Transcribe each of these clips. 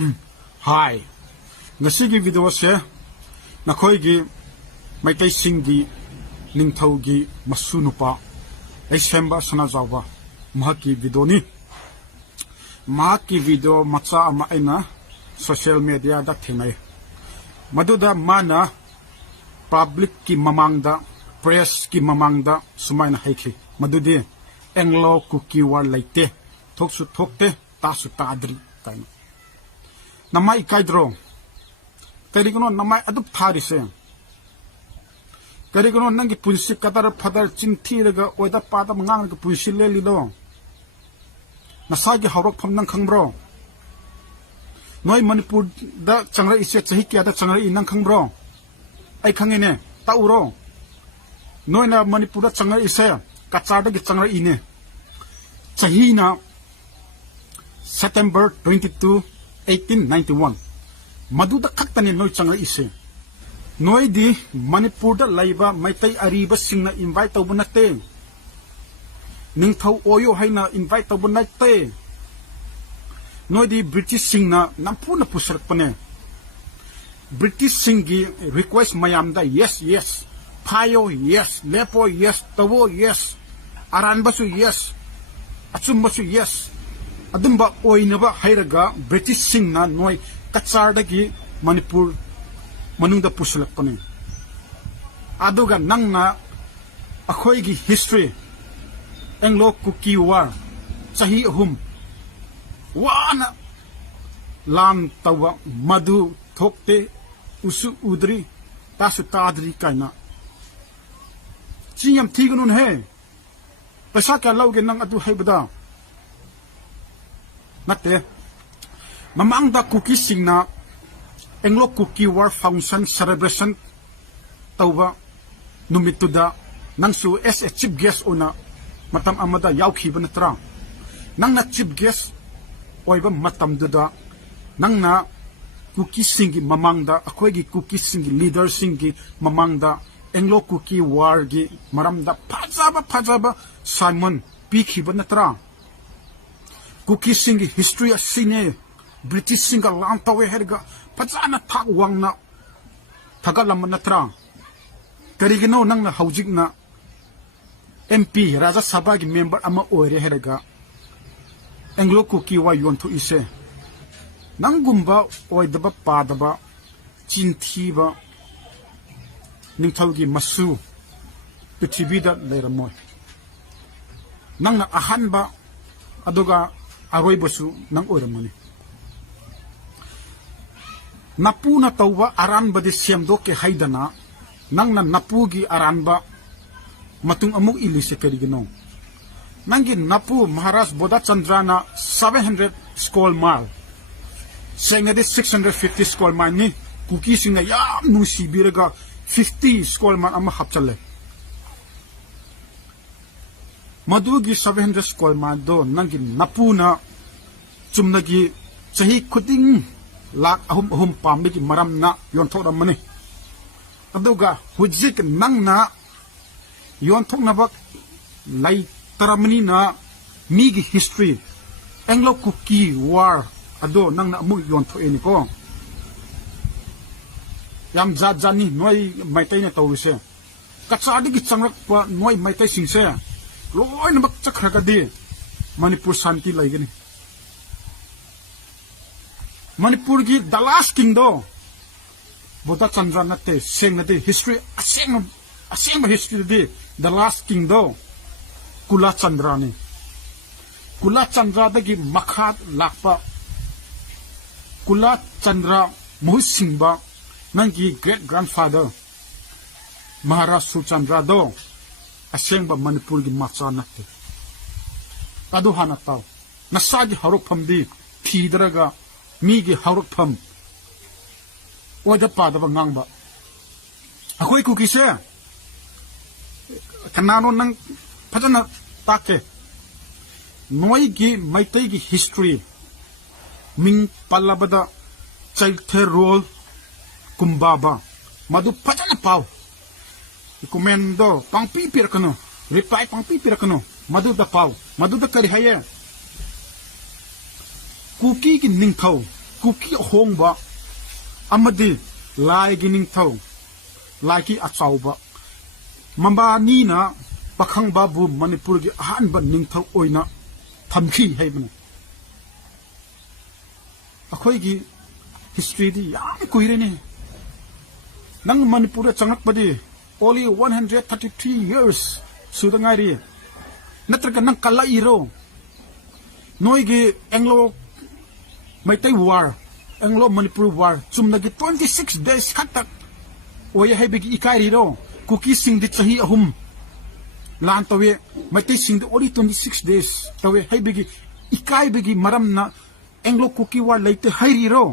Hi, ngasigi video se nakhoi gi maitai sing gi ningthau gi masunupa ai semba sana jawa mahaki video ni mahaki video macha ama aina social media da thinai maduda mana public ki mamangda press ki mamangda sumaina haikhi madudi englo kuki war laite thoksu thokte tasu tadri kaina namai kaidro karikono namai adu tharise karikono nangi punsi kadar phadar chinthiraga oida pada mangang ga punsi lelilo nasagi hawrok phamnang khangbro noi manipur da changra ise chahi kya da changra inang khangbro ai khangene tauro noi na manipur da changra ise kachar da changra ine chahi na September 22 1891 maduda khaktani noi changa ise noi di manipur da laiba maitai ariba singna invite to bunate ningthau oyo haina invite to bunate noi di british singna nampuna pusarpane british singi request mayam da yes phayo yes lepo yes tawo yes aranbasu yes achumbasu yes adumba oinaba hairaga british singna noi kacardagi manipur manungda pusulakpane aduga nangna akhoigi history englo kuki war chahi ahum wana lam tawa madu thokte usu udri tasu tadri kaina chiyam thigunun he pesa ka lauge nang adu haibada nate mamangda cookie singna englo cookie war function celebration tawba numituda nangsu as a chief guest ona matam amada yaukhiba natra nangna chief guest oiba matam duda nangna cookie singi mamangda akoigi cookie singi leader singi mamangda englo cookie war gi maramda phajaba Simon pikhiba natra cookie singi history asine British singa lantawe herga pachana thak wangna thagalam natra karigino nangna haujikna MP Raja Sabha gi member ama oire herga Anglo cookie wa yontu ise nangumba oidaba padaba chinthiba ningthaugi masu prithibida leiramoy nangna ahanba aduga aroibasu nang oiramani napuna tawba aranba de siamdo ke haidana nangna napugi aranba matung amuk ilise kerigino nangi napu Maharaj Bodha Chandrana 700 square mile sengade 650 square mile ni kuki singa yam nusi biraga 50 square mile ama hapchale madugi 700 square mile do nangi napuna chumnagi chahi khuding lak ahum pambigi maramna yonthoramani aduga hujik nangna yontoknaba lai taramani na migi history Anglo cookie war ado nangna amu yonthoeni ko yam jani noi maitai na tawise kachadi gi changrak pa noi maitai singse loina bak chakhraga di manipur shanti laigani manipur gi the last king do Bodha Chandra nate sengade history aseng history di the last king do Kula Chandra ni Kula Chandra dagi makhat lakpa Kula Chandra muhsingba nangi great grandfather Maharaj Suchandra do asengba manipur gi macha nate adu hana taw nasagi haruk phamdi thidraga migi haruk pham oida padaba ngangba akoi ku kise kanano nang phajana take noi gi maitai gi history ming palabada chaithe role kumbaba madu phajana paw ikumendo pangpi pirkano reply pangpi pirkano madu da paw madu da kari haye cookie ki ningthau kuki hong ba amadi lai gi ning thau lai ki achau ba mamba ni na pakhang ba bu manipur gi han ba ning thau oina thamki hai bani akhoi gi history di yam kuire ni nang manipur changak padi only 133 years sudangai ri natraga nang kala iro noi gi anglo maitai war anglo manipur war chumna gi 26 days khatak oya hai bigi ikai ri ro kuki sing di chahi ahum lan tawe maitai sing di only 26 days tawe hai bigi ikai bigi maram na anglo kuki war leite hai ri ro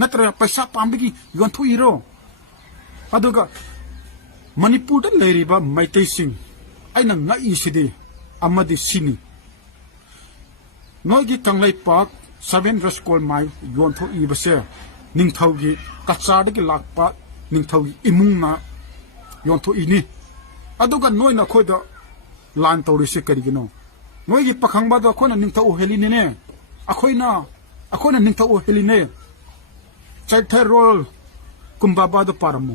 natra paisa pambigi yon thu iro aduga manipur da leiriba maitai sing aina ngai sidi amadi sini noi gi tanglai park 7 raskol mai yon tho ibase ningthau gi kachar gi lakpa ningthau gi imung na yon tho ini aduga noi na khoida lan tawri se karigino noi gi pakhang ba do khona ningthau helini ne akhona ningthau heline chaithar rol kumbaba do paramu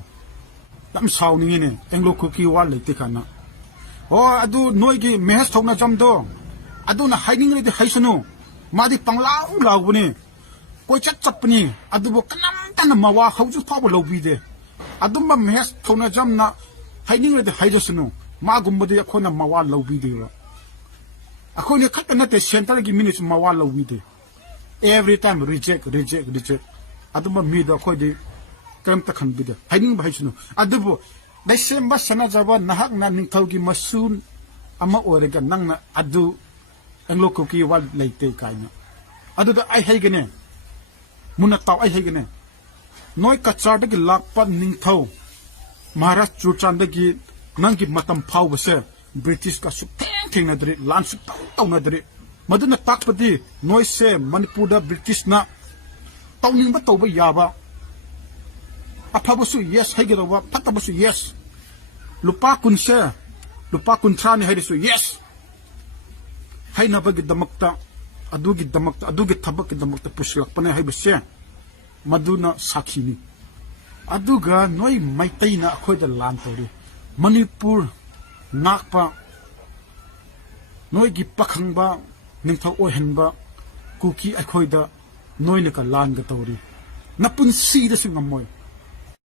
tam sauning ne englo kuki wal leite kana o adu noi gi mehes thokna jamdo adu na hiding re de haisunu madi panglau laubuni koi chat chapni adu bo kanam tan mawa khawju thabu lobi de adu ma mehes thokna jamna hiding re de haidosunu ma gumbadi akhona mawa lobi de akhone khatna te center gi minutes mawa lobi de every time reject adu ma mi do khoi de kam ta khan bida hiding ba haisunu adu bo December sana jaba nahak na ningthau gi masun ama orega nangna adu anglo kuki wal leite kaina adu da ai haigene muna taw ai haigene noi kachar da gi lakpa ningthau maharashtra churchan da gi nang gi matam phau base british ka su thing na dri lan su taw na dri maduna takpadi noi se manipur da british na tawning ba taw ba yaba apabasu yes haigeroba patabasu yes lupa kunse lupa kuntrani haidisu yes haina bagi damakta adugi thabak damakta puslak pane haibase maduna sakhini aduga noi maitaina akhoida lan tori manipur nakpa noi gi pakhangba ningthau ohenba kuki akhoida noina ka lan ga tori napun si da singamoy